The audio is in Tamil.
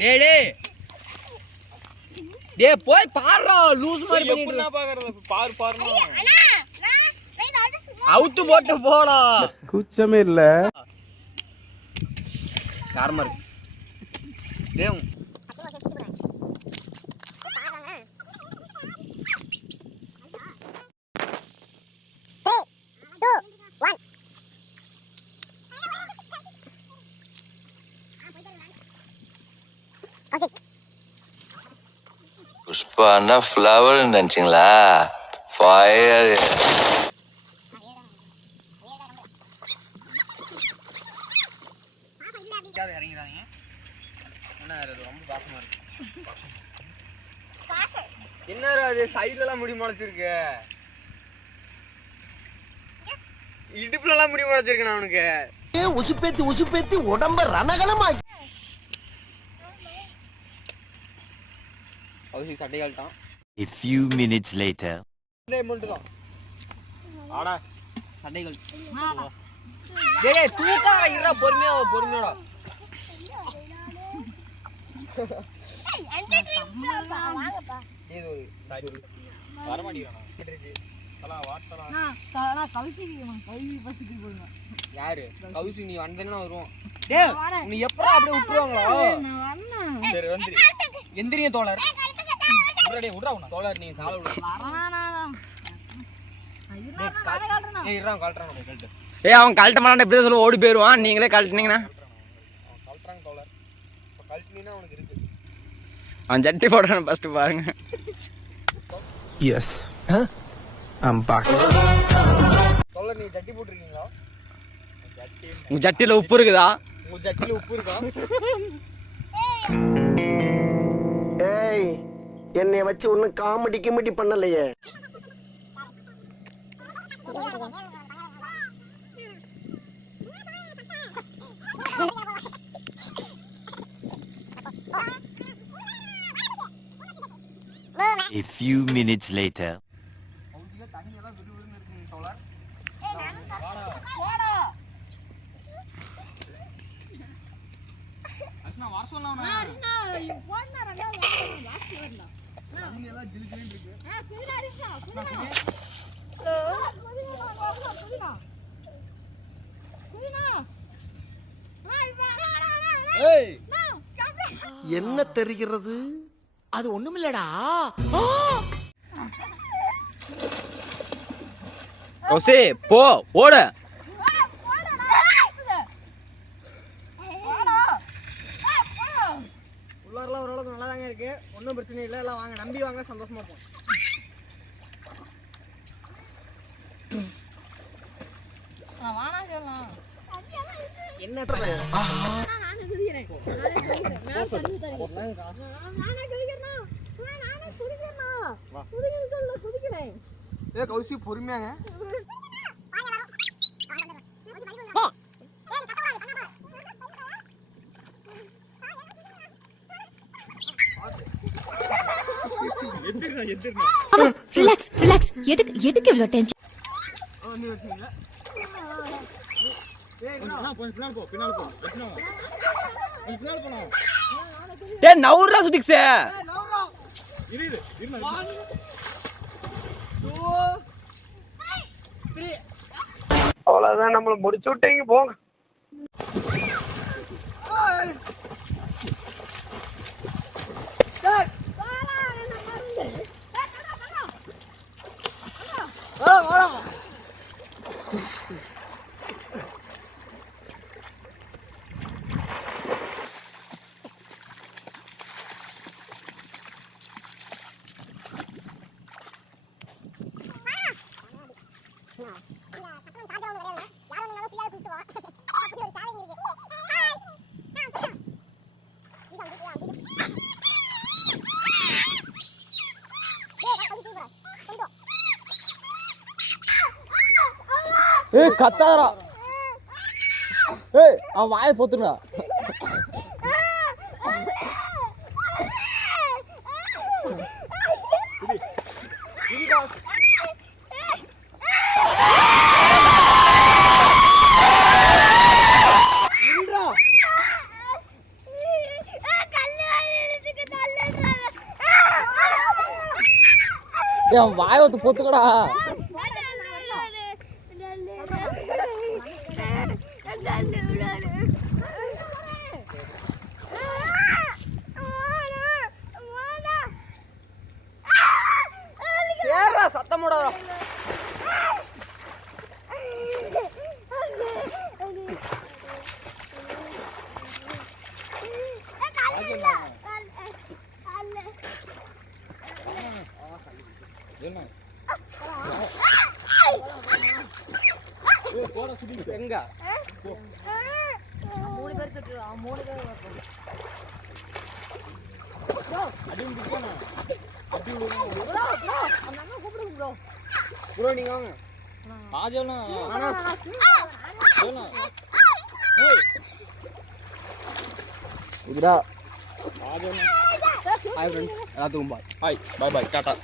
டேய் போய் பாருடா லூஸ் மாதிரி பண்ணிட்டு பாக்குறது பாருமா அவுத்து போட்டு போடா கூச்சமே இல்ல காரமா இருக்கு டேய் புஷ்பானா ஃப்ளவர் நினைச்சிங்களா? ஃபயர். இறங்கிறாங்க என்ன ரொம்ப பாசமா இருக்கு என்ன அது சைடுல எல்லாம் முடி முளைச்சிருக்கு இடுப்புல எல்லாம் முடி முளைச்சிருக்கு அவனுக்கு உசுப்பேத்தி உடம்ப ரணகலமா அவசி சட்டை கழட்டான். A few minutes later. டேய் மட்டும் ஆடா சட்டை கழட்டு. டேய் தூக்கார இருடா பொறுமையாடா. வாங்கப்பா. இது ஒரு வர மாட்டீங்கறானா? தலா வாட்டறா. நான் கவிசி பசிக்கு போங்க. யாரு? கவிசி நீ வந்தேன்னா வருவோம். டேய் நீ எப்பறா அப்படியே விட்டுருவாங்களா? நான் வரணும். சரி வந்துரு. எந்திரிங்க தோழர். விட்றா உன தோழர் நீ கால விடு. அவன் கழட்ட மாட்டான் எப்படி சொல்ல ஓடி போயிடுவான். நீங்களே கழட்டினீங்கன்னா கழட்டுறாங்க தோழர். இப்போ கழட்டினீங்கன்னா அவனுக்கு இருக்கு. அவன் ஜட்டி போடுறான் ஃபர்ஸ்ட் பாருங்க. Yes I'm back. தோழர் நீங்க ஜட்டி போட்டுருக்கீங்களா? உங்க ஜட்டில உப்பு இருக்குதா? உங்க ஜட்டில உப்பு இருக்கா? ஏய் என்னைய வச்சு ஒன்னும் காமெடி பண்ணலையே. A few minutes later. தண்ணி எல்லாம் விடுவிடுன்னு இருக்குங்க தோழர். அண்ணா வர சொல்லலாம். அண்ணா போடா ரெண்டாவது வாசி வரலாம். தண்ணி எல்லாம் ஜிலிஜிலின்னு இருக்கு. குதிரை அரிசா குதிரை. ஏய் என்ன தெரிகிறது? அது ஒண்ணுமில்லடா. கௌசி போ ஓடு. உள்ளாரெல்லாம் ஓரளவுக்கு நல்லா தாங்க இருக்கு. ஒன்றும் பிரச்சனை இல்லை. எல்லாம் வாங்க நம்பி வாங்க சந்தோஷமா இருக்கும். வானா சொல்லலாம். என்ன நானே குதிக்கிறேன். நானே குதிக்கிறேன். ஏ கௌசி பொறுமையாங்க. ரிலாக்ஸ் எதுக்கு இவ்வளவு டென்ஷன்? வந்து வச்சீங்களா? டேய் நவுறா சுதிக்ஸே. இரு அவ்வளவுதான் நம்மள முடிச்சு விட்டீங்க போங்க. ஏய் கத்தாதடா. ஏய் அவன் வாயை பொத்துடா. என் வாய ஒத்து பொத்துக்கடா. ஏறா சத்தமோட. எங்க 3 பேர் கட்டுறோம். 3 பேர் வரணும். ப்ரோ அடி முடிச்சேனா? அடி விடுங்க ப்ரோ. அந்த அண்ணா கூப்பிடுங்க ப்ரோ. ப்ரோ நீங்க வாங்க. ஆஜோனா. ஆனா. ஏய். இதுடா. ஆஜோனா. Hi friends. எல்லாத்துக்கும் bye. Hi. Bye bye. Tata.